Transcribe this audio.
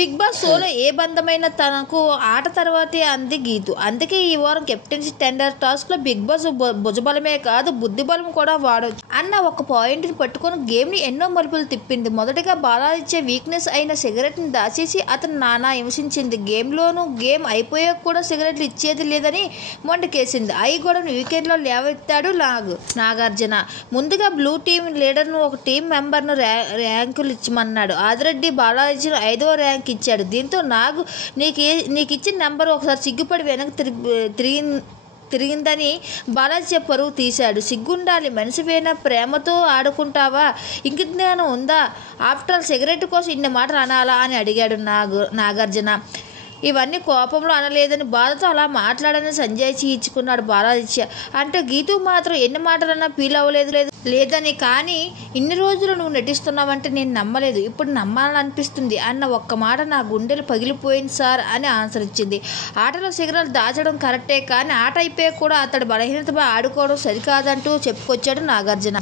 Big boss షోలో ఏ బంధమైన తనకు ఆట తర్వాతే అంది గీతు. అందుకే ఈ వారం కెప్టెన్సీ టెండర్ టాస్క్ లో బిగ్ బాస్ భుజబలమే కాదు బుద్ధిబలం కూడా వాడొచ్చు అన్న ఒక పాయింట్ ని పట్టుకొని గేమ్ ని ఎన్నో మలుపులు తిప్పింది. మొదటగా బాలాదిత్య వీక్నెస్ అయిన సిగరెట్ ని దాచేసి అతను నానా హింసించింది. గేమ్ అయిపోయాక కూడా సిగరెట్లు ఇచ్చేది లేదని మొండికేసింది. అయి కూడా వీకెండ్ లో లేవెత్తాడు నాగార్జున. ముందుగా బ్లూ టీం లీడర్ ను ఒక టీం మెంబర్ ను ర్యాంకులు ఇచ్చమన్నాడు. ఆదిరెడ్డి బాలాదిత్యను 5వ ర్యాంక్ ఇచ్చాడు. దీంతో నీకు ఇచ్చిన నెంబర్ ఒకసారి సిగ్గుపడి వెనక్కి తిరిగిందని బాలాజీ పరువు తీశాడు. సిగ్గుండాలి, మనిషివేనా, ప్రేమతో ఆడుకుంటావా, ఇంకిజ్ఞానం ఉందా, ఆఫ్టర్ ఆల్ సిగరెట్ కోసం ఇన్ని మాటలు అనాలా అని అడిగాడు నాగార్జున. ఇవన్నీ కోపంలో అనలేదని బాధతో అలా మాట్లాడని సంజాయిషి ఇచ్చుకున్నాడు బాలాదిత్య. అంటే గీతు మాత్రం ఎన్ని మాటలన్నా ఫీల్ అవ్వలేదు లేదని. కానీ ఇన్ని రోజులు నువ్వు నటిస్తున్నావంటే నేను నమ్మలేదు, ఇప్పుడు నమ్మాలనిపిస్తుంది అన్న ఒక్క మాట నా గుండెలు పగిలిపోయింది సార్ అని ఆన్సర్ ఇచ్చింది. ఆటలో సిగరెట్లు దాచడం కరెక్టే, కానీ ఆట అయిపోయాక కూడా అతడు బలహీనతపై ఆడుకోవడం సరికాదంటూ చెప్పుకొచ్చాడు నాగార్జున.